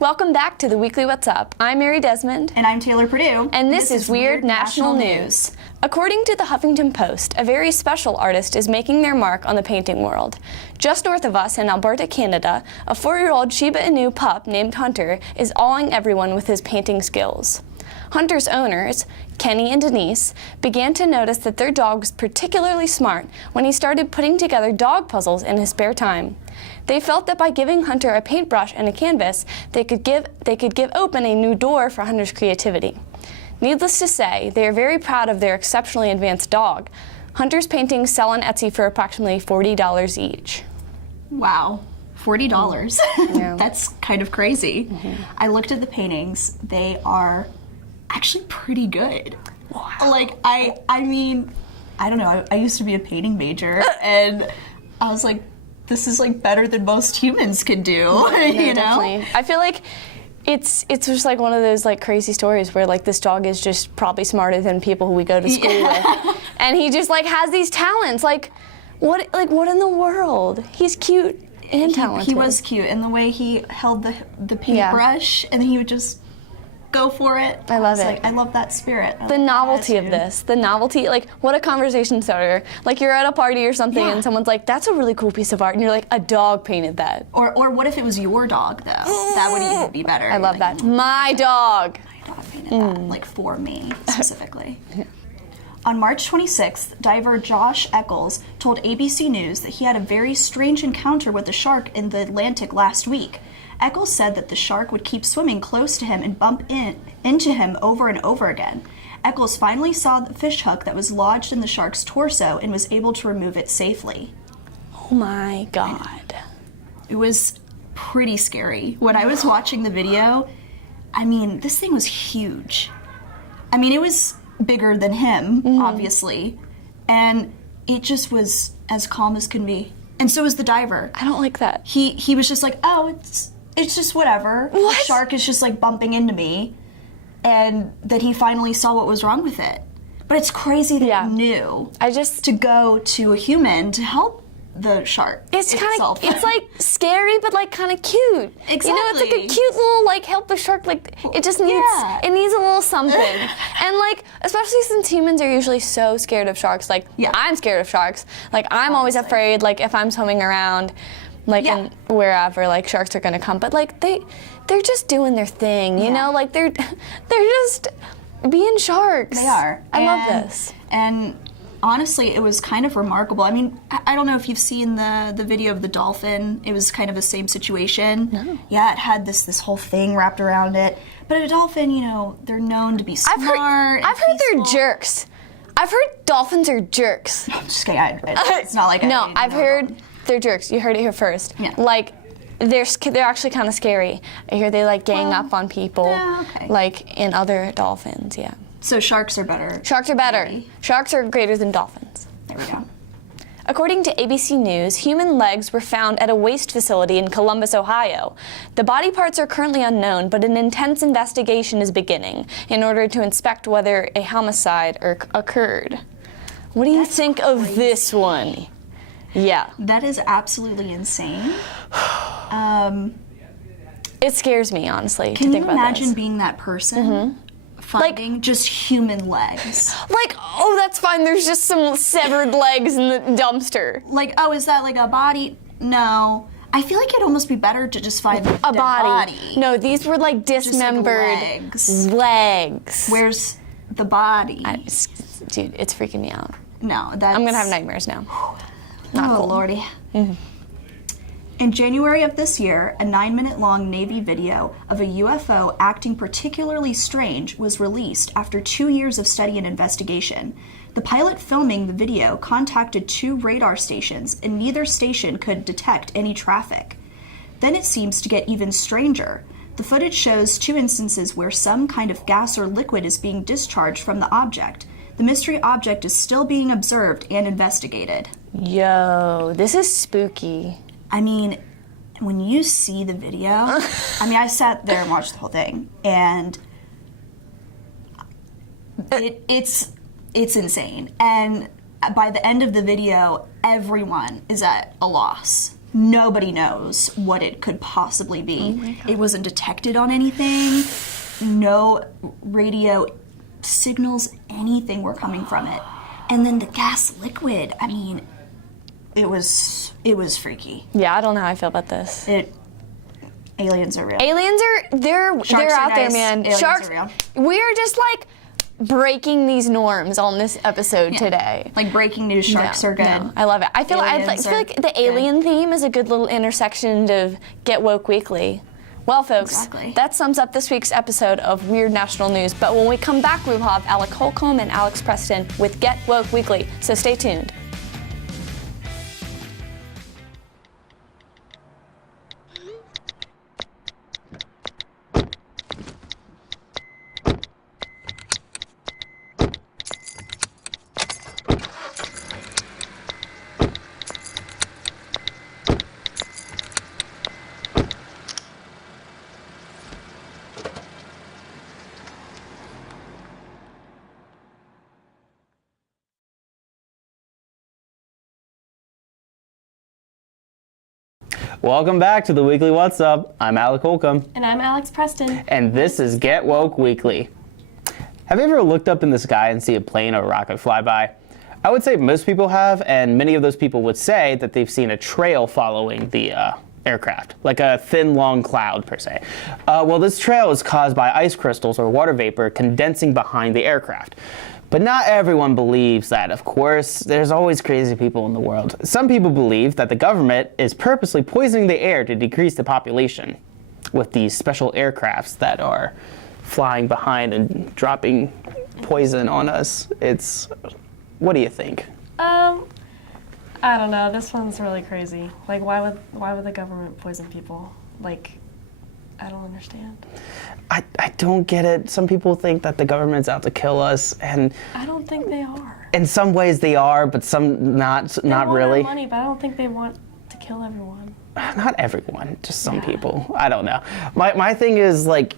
Welcome back to the Weekly What's Up. I'm Mary Desmond. And I'm Taylor Purdue. And this is Weird National News. According to the Huffington Post, a very special artist is making their mark on the painting world. Just north of us in Alberta, Canada, a 4-year-old Shiba Inu pup named Hunter is awing everyone with his painting skills. Hunter's owners, Kenny and Denise, began to notice that their dog was particularly smart when he started putting together dog puzzles in his spare time. They felt that by giving Hunter a paintbrush and a canvas, they could give open a new door for Hunter's creativity. Needless to say, they are very proud of their exceptionally advanced dog. Hunter's paintings sell on Etsy for approximately $40 each. Wow, $40. Yeah. That's kind of crazy. Mm-hmm. I looked at the paintings. They are actually pretty good. Wow. Like, I mean, I don't know. I used to be a painting major, and I was like, this is like better than most humans could do, you know? Definitely. I feel like it's just like one of those like crazy stories where like this dog is just probably smarter than people who we go to school with, and he just like has these talents. Like what in the world? He's cute and talented. He was cute, and the way he held the paintbrush, and he would just go for it. I love it. Like, I love that spirit. The novelty of this. The novelty, like, what a conversation starter. Like, you're at a party or something, and someone's like, that's a really cool piece of art, and you're like, a dog painted that. Or what if it was your dog, though? That would even be better. I love that. My dog. My dog painted that, like, for me, specifically. On March 26th, diver Josh Eccles told ABC News that he had a very strange encounter with a shark in the Atlantic last week. Eccles said that the shark would keep swimming close to him and bump into him over and over again. Eccles finally saw the fish hook that was lodged in the shark's torso and was able to remove it safely. Oh my God. It was pretty scary. When I was watching the video, I mean, this thing was huge. I mean, it was bigger than him, obviously, and it just was as calm as can be. And so was the diver. I don't like that. He was just like, oh, it's just whatever. What? The shark is just like bumping into me, and that he finally saw what was wrong with it. But it's crazy that he knew to go to a human to help the shark. It's kind of, it's like scary, but like kind of cute. Exactly. You know, it's like a cute little like help the shark. Like it just needs, it needs a little something. And like, especially since humans are usually so scared of sharks. Like I'm scared of sharks. Like I'm always afraid. Like if I'm swimming around, like in wherever, like sharks are gonna come. But like they're just doing their thing. You know, like they're just being sharks. They are. I love this. And honestly, it was kind of remarkable. I mean, I don't know if you've seen the video of the dolphin. It was kind of the same situation. No. Yeah, it had this whole thing wrapped around it. But a dolphin, you know, they're known to be smart. I've heard they're jerks. I've heard dolphins are jerks. I'm just kidding. It's not like no. I've heard they're jerks. You heard it here first. Yeah. Like they're actually kind of scary. I hear they like gang up on people. Yeah, okay. Like in other dolphins. Yeah. So sharks are better. Sharks are better. Maybe. Sharks are greater than dolphins. There we go. According to ABC News, human legs were found at a waste facility in Columbus, Ohio. The body parts are currently unknown, but an intense investigation is beginning in order to inspect whether a homicide occurred. What do you think of this one? Yeah. That is absolutely insane. It scares me, honestly, to think about this. Can you imagine being that person? Finding just human legs. Like, oh, that's fine. There's just some severed legs in the dumpster. Like, oh, is that like a body? No. I feel like it'd almost be better to just find a body. No, these were like dismembered legs. Where's the body? Dude, it's freaking me out. No, that's... I'm gonna have nightmares now. Not cool. Lordy. In January of this year, a 9-minute-long Navy video of a UFO acting particularly strange was released after 2 years of study and investigation. The pilot filming the video contacted 2 radar stations, and neither station could detect any traffic. Then it seems to get even stranger. The footage shows 2 instances where some kind of gas or liquid is being discharged from the object. The mystery object is still being observed and investigated. Yo, this is spooky. I mean, when you see the video, I mean, I sat there and watched the whole thing, and it's insane. And by the end of the video, everyone is at a loss. nobody knows what it could possibly be. Oh my God. It wasn't detected on anything. No radio signals, anything were coming from it. And then the gas liquid, I mean, it was freaky. Yeah, I don't know how I feel about this. Aliens are real. Aliens are, they're out there, nice. man. Aliens Sharks, are real. we are just like breaking these norms on this episode today. Like breaking news, sharks are good. No, I love it. I feel like the alien theme is a good little intersection to Get Woke Weekly. Well, folks, Exactly. that sums up this week's episode of Weird National News. But when we come back, we'll have Alec Holcomb and Alex Preston with Get Woke Weekly. So stay tuned. Welcome back to the Weekly What's Up. I'm Alec Holcomb. And I'm Alex Preston. And this is Get Woke Weekly. Have you ever looked up in the sky and see a plane or a rocket fly by? I would say most people have, and many of those people would say that they've seen a trail following the aircraft, like a thin, long cloud, per se. Well, this trail is caused by ice crystals or water vapor condensing behind the aircraft. But not everyone believes that, of course. There's always crazy people in the world. Some people believe that the government is purposely poisoning the air to decrease the population with these special aircrafts that are flying behind and dropping poison on us. What do you think? I don't know. This one's really crazy. Like, why would the government poison people? Like, I don't understand. I don't get it. Some people think that the government's out to kill us, and I don't think they are. in some ways they are, but some not They want really. our money, but I don't think they want to kill everyone. Not everyone, just some people. I don't know. My thing is, like,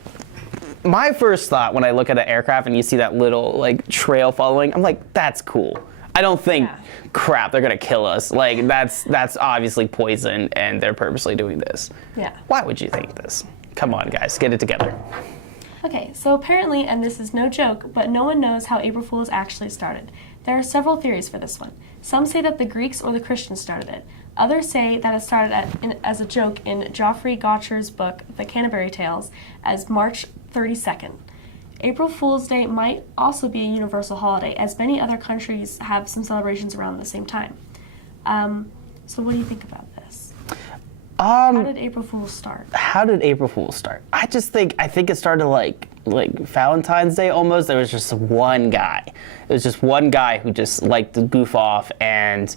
my first thought when I look at an aircraft and you see that little, like, trail following, I'm like, that's cool. I don't think, crap, they're gonna kill us. Like, that's obviously poison, and they're purposely doing this. Yeah. Why would you think this? Come on, guys, get it together. Okay, so apparently, and this is no joke, but no one knows how April Fool's actually started. There are several theories for this one. Some say that the Greeks or the Christians started it. Others say that it started as a joke in Geoffrey Gaucher's book, The Canterbury Tales, as March 32nd. April Fool's Day might also be a universal holiday, as many other countries have some celebrations around the same time. So what do you think about this? How did April Fool's start? How did April Fool's start? I think it started like Valentine's Day almost. There was just one guy. It was just one guy who just liked to goof off, and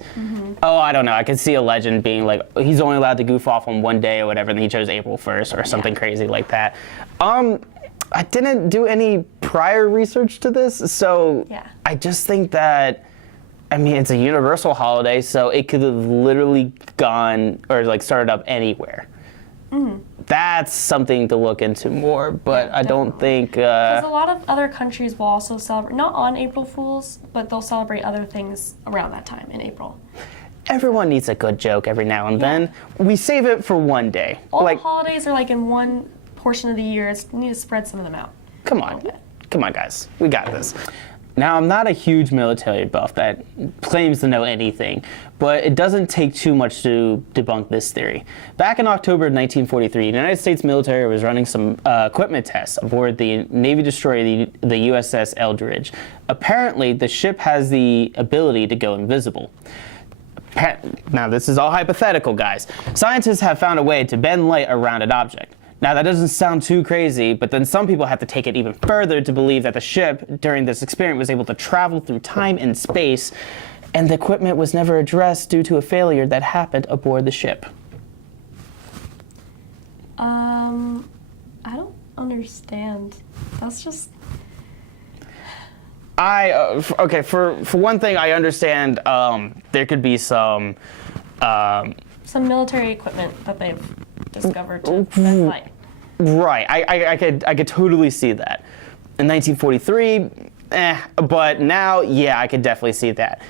I don't know. I could see a legend being like, he's only allowed to goof off on one day or whatever, and he chose April 1st or something crazy like that. I didn't do any prior research to this, so I just think that, I mean, it's a universal holiday, so it could have literally gone or like started up anywhere. That's something to look into more, but I don't think... Because a lot of other countries will also celebrate, not on April Fool's, but they'll celebrate other things around that time in April. Everyone needs a good joke every now and then. We save it for one day. All the holidays are like in one portion of the year. You need to spread some of them out. Come on, guys. We got this. Now, I'm not a huge military buff that claims to know anything, but it doesn't take too much to debunk this theory. Back in October of 1943, the United States military was running some equipment tests aboard the Navy destroyer, the USS Eldridge. Apparently, the ship has the ability to go invisible. Now, this is all hypothetical, guys. Scientists have found a way to bend light around an object. Now, that doesn't sound too crazy, but then some people have to take it even further to believe that the ship, during this experiment, was able to travel through time and space, and the equipment was never addressed due to a failure that happened aboard the ship. I don't understand. That's just... Okay, for one thing, I understand there could be some military equipment that they've discovered to bend light. Right, I could totally see that. In 1943, but now, yeah, I could definitely see that.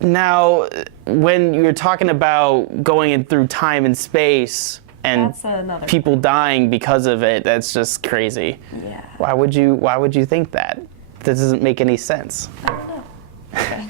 Now, when you're talking about going in through time and space and That's another people dying because of it, that's just crazy. Yeah. Why would you think that? That doesn't make any sense. I don't know. Okay.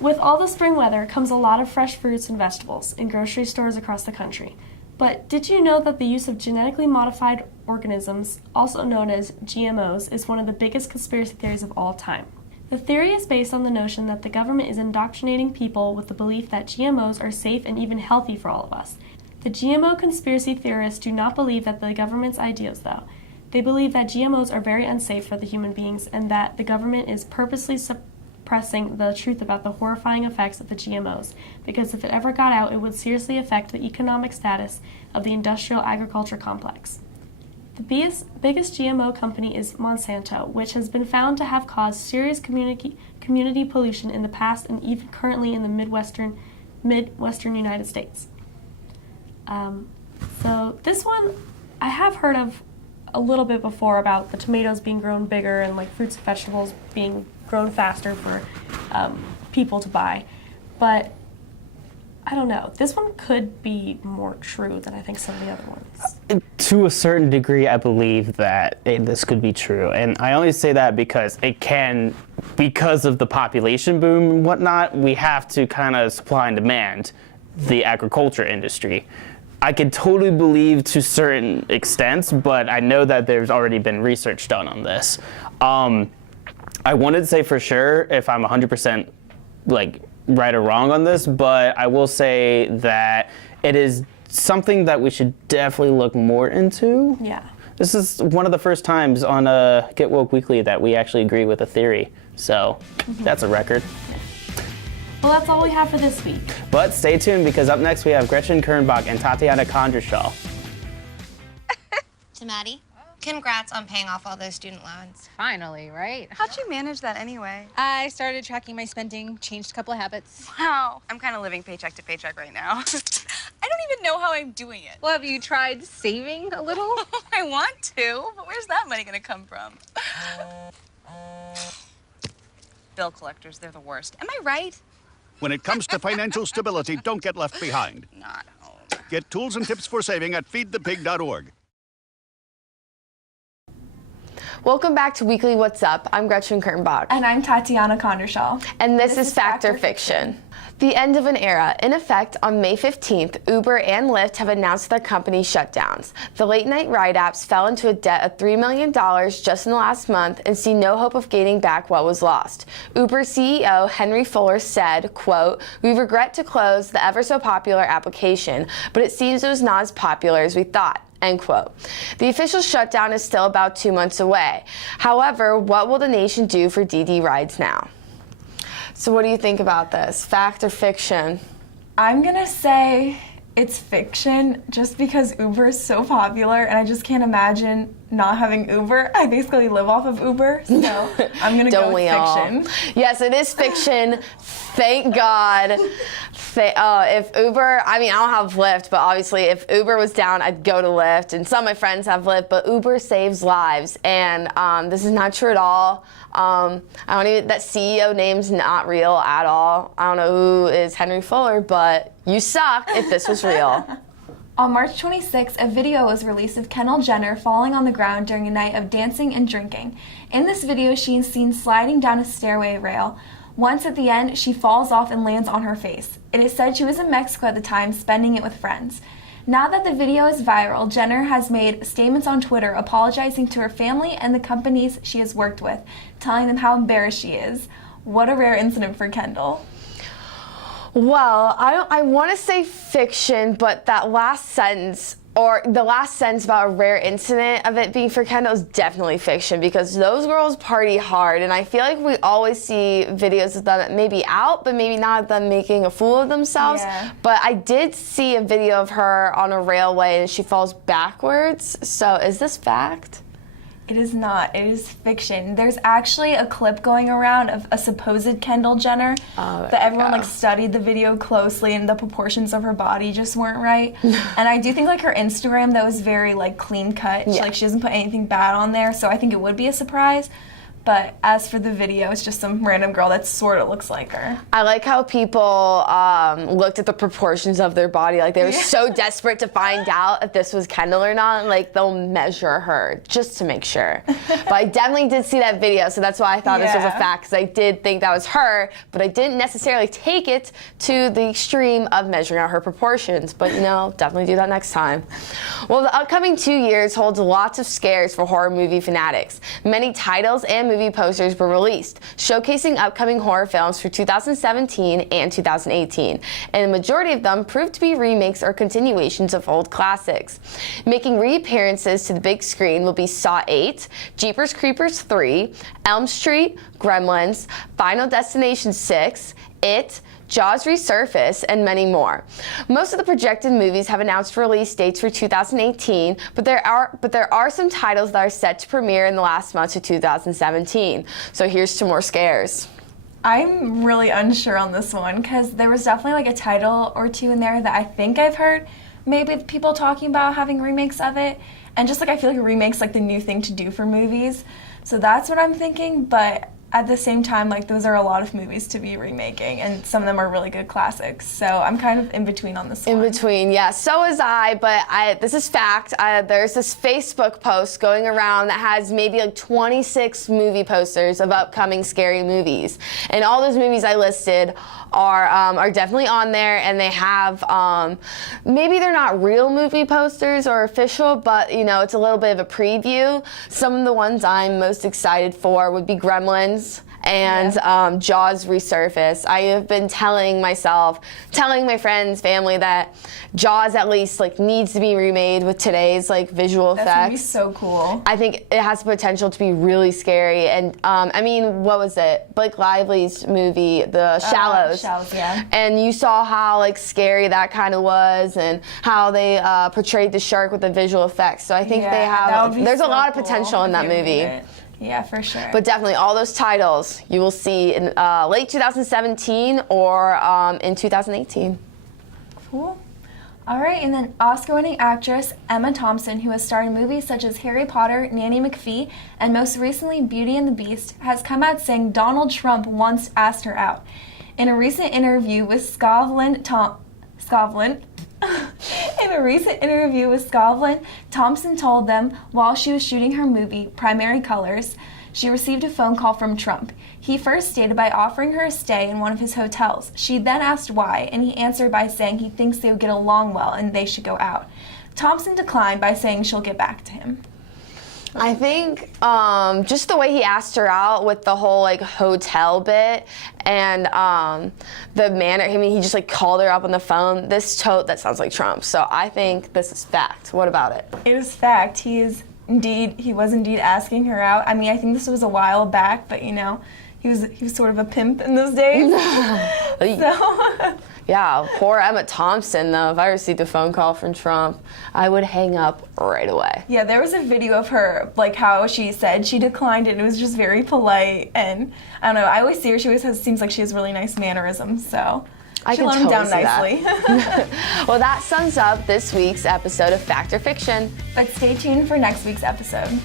With all the spring weather comes a lot of fresh fruits and vegetables in grocery stores across the country. But did you know that the use of genetically modified organisms, also known as GMOs, is one of the biggest conspiracy theories of all time? The theory is based on the notion that the government is indoctrinating people with the belief that GMOs are safe and even healthy for all of us. The GMO conspiracy theorists do not believe that the government's ideas, though. They believe that GMOs are very unsafe for the human beings and that the government is purposely suppressing the truth about the horrifying effects of the GMOs, because if it ever got out, it would seriously affect the economic status of the industrial agriculture complex. The biggest GMO company is Monsanto, which has been found to have caused serious community pollution in the past and even currently in the Midwestern United States. So this one I have heard of a little bit before, about the tomatoes being grown bigger and like fruits and vegetables being grown faster for people to buy. But I don't know. This one could be more true than I think some of the other ones. To a certain degree, I believe that this could be true. And I only say that because because of the population boom and whatnot, we have to kind of supply and demand the agriculture industry. I could totally believe to certain extents, but I know that there's already been research done on this. I wouldn't say for sure if I'm 100% right or wrong on this, but I will say that it is something that we should definitely look more into. Yeah. This is one of the first times on Get Woke Weekly that we actually agree with a theory, so that's a record. Well, that's all we have for this week. But stay tuned, because up next we have Gretchen Kernbach and Tatiana Kondrashall. To Maddie, congrats on paying off all those student loans. Finally, right? How'd you manage that anyway? I started tracking my spending, changed a couple of habits. Wow. I'm kind of living paycheck to paycheck right now. I don't even know how I'm doing it. Well, have you tried saving a little? I want to, but where's that money gonna come from? Bill collectors, they're the worst. Am I right? When it comes to financial stability, don't get left behind. Not home. Get tools and tips for saving at feedthepig.org. Welcome back to Weekly What's Up. I'm Gretchen Kernbach. And I'm Tatiana Kondrashall. And this is Fact or Fiction. The end of an era. In effect, on May 15th, Uber and Lyft have announced their company shutdowns. The late-night ride apps fell into a debt of $3 million just in the last month and see no hope of gaining back what was lost. Uber CEO Henry Fuller said, quote, "We regret to close the ever-so-popular application, but it seems it was not as popular as we thought." End quote. The official shutdown is still about 2 months away. However, what will the nation do for DD rides now? So what do you think about this? Fact or fiction? I'm gonna say it's fiction just because Uber is so popular and I just can't imagine not having Uber. I basically live off of Uber, so I'm gonna go with fiction. Yes, it is fiction. Thank God. If Uber, I don't have Lyft, but obviously if Uber was down, I'd go to Lyft. And some of my friends have Lyft, but Uber saves lives. And this is not true at all. That CEO name's not real at all. I don't know who is Henry Fuller, but you suck if this was real. On March 26, a video was released of Kendall Jenner falling on the ground during a night of dancing and drinking. In this video, she is seen sliding down a stairway rail. Once at the end, she falls off and lands on her face. It is said she was in Mexico at the time, spending it with friends. Now that the video is viral, Jenner has made statements on Twitter apologizing to her family and the companies she has worked with, telling them how embarrassed she is. What a rare incident for Kendall. Well, I want to say fiction, but that last sentence, or the last sentence about a rare incident of it being for Kendall, is definitely fiction, because those girls party hard, and I feel like we always see videos of them maybe out, but maybe not of them making a fool of themselves. Yeah. But I did see a video of her on a railway and she falls backwards. So is this fact? It is not. It is fiction. There's actually a clip going around of a supposed Kendall Jenner that everyone studied the video closely, and the proportions of her body just weren't right. And I do think her Instagram, that was very clean cut. Yeah. She doesn't put anything bad on there, so I think it would be a surprise. But as for the video, it's just some random girl that sort of looks like her. I like how people looked at the proportions of their body. Like, they were so desperate to find out if this was Kendall or not. Like, they'll measure her just to make sure. But I definitely did see that video, so that's why I thought this was a fact, because I did think that was her, but I didn't necessarily take it to the extreme of measuring out her proportions. But, you know, definitely do that next time. Well, the upcoming 2 years holds lots of scares for horror movie fanatics. Many titles and movie posters were released, showcasing upcoming horror films for 2017 and 2018, and the majority of them proved to be remakes or continuations of old classics. Making reappearances to the big screen will be Saw 8, Jeepers Creepers 3, Elm Street, Gremlins, Final Destination 6, It, Jaws Resurface, and many more. Most of the projected movies have announced release dates for 2018, but there are some titles that are set to premiere in the last months of 2017. So here's to more scares. I'm really unsure on this one because there was definitely like a title or two in there that I think I've heard maybe people talking about having remakes of it, and just like I feel like a remake's like the new thing to do for movies. So that's what I'm thinking, but at the same time, like, those are a lot of movies to be remaking, and some of them are really good classics. So I'm kind of in between on this one. In between, yeah. So is I, but this is fact. There's this Facebook post going around that has maybe like 26 movie posters of upcoming scary movies. And all those movies I listed are definitely on there, and they have, maybe they're not real movie posters or official, but, you know, it's a little bit of a preview. Some of the ones I'm most excited for would be Gremlins and Jaws Resurface. I have been telling my friends, family, that Jaws at least like needs to be remade with today's like visual effects. That's gonna be so cool. I think it has the potential to be really scary. And I mean, what was it? Blake Lively's movie, The Shallows. Shallows, yeah. And you saw how like scary that kind of was, and how they portrayed the shark with the visual effects. So I think they have. There's a lot of potential in that movie. Yeah, for sure. But definitely all those titles you will see in late 2017 or in 2018. Cool. All right, and then Oscar-winning actress Emma Thompson, who has starred in movies such as Harry Potter, Nanny McPhee, and most recently Beauty and the Beast, has come out saying Donald Trump once asked her out. In a recent interview with Scotland, Thompson told them while she was shooting her movie, Primary Colors, she received a phone call from Trump. He first stated by offering her a stay in one of his hotels. She then asked why, and he answered by saying he thinks they would get along well and they should go out. Thompson declined by saying she'll get back to him. I think just the way he asked her out with the whole like hotel bit and the manner, I mean, he just like called her up on the phone. That sounds like Trump. So I think this is fact. What about it? It is fact. He was indeed asking her out. I mean, I think this was a while back, but you know, he was sort of a pimp in those days. So. Yeah, poor Emma Thompson, though. If I received a phone call from Trump, I would hang up right away. Yeah, there was a video of her, like how she said she declined it. It was just very polite, and I don't know. I always see her. She always seems like she has really nice mannerisms, so she'll let him down nicely. Well, that sums up this week's episode of Fact or Fiction. But stay tuned for next week's episode.